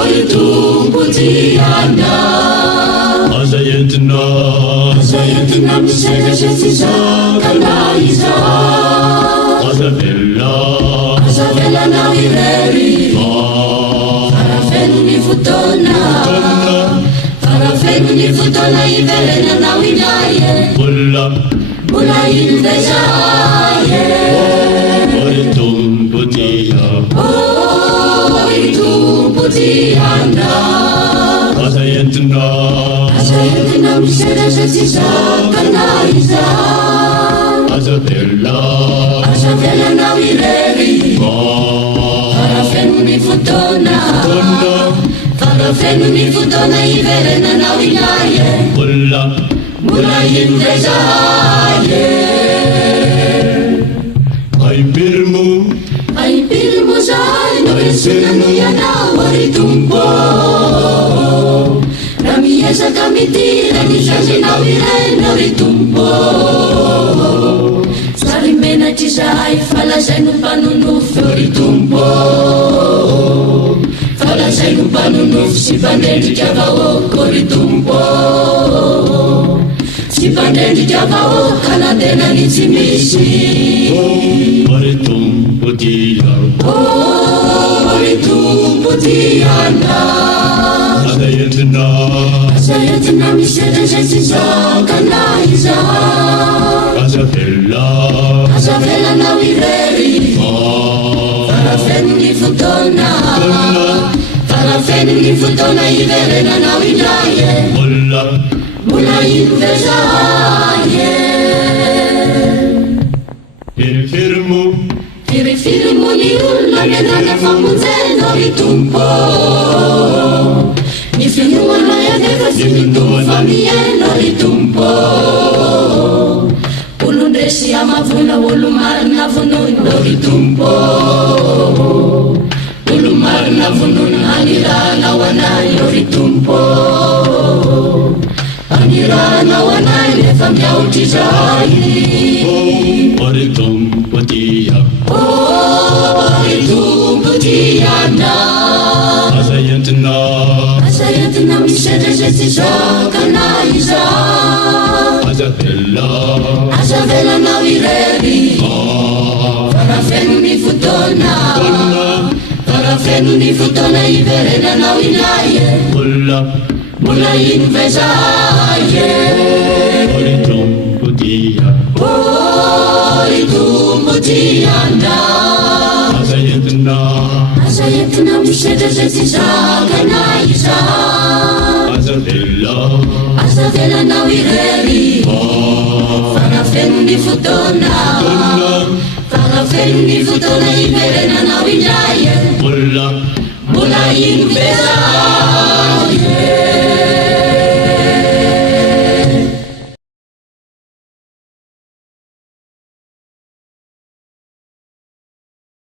Oritumpudiana Azayetna misera sesiza kanaiza Azavela na ireri Farafenu ni futona iverena na winaye Bula invejaye Oritumpudiana Azayetna misera sesiza kanaiza Azavela na ireri Farafenu ni futona iverena na winaye Bula invejaye Ai pirmu zai no esinu yana oritumpo Na miesa kamitira ni jaji na virena oritumpo Sarimena tizai fala zainu panunufi oritumpo Fala zainu panunufi sipanendi kiavao oritumpo Sipanendi kiavao kanadena nitsimisi Oritumpudiana Azayetna misera sesiza kanaiza Azavela na wireri Farafenu ni futona iverena na winaye Bula invejaye Firifirimu ni ulla ngenane famunzeno oritumpo Nifinyua na yadefa simintumu famieno oritumpo Ulundesi ya mavuna ulumar na vunun oritumpo Ulumar na vunun anira na wanai oritumpo Anira na wanai nefamya utijai Oritumpudiana Azayetna misera sesiza kanaiza Azavela na wireri Farafenu ni futona iverena na winaye Bula invejaye Oritumpudiana Azayetna misera sesiza kanaiza Azavela na wireri Farafenu ni futona iverena na winaye Bula invejaye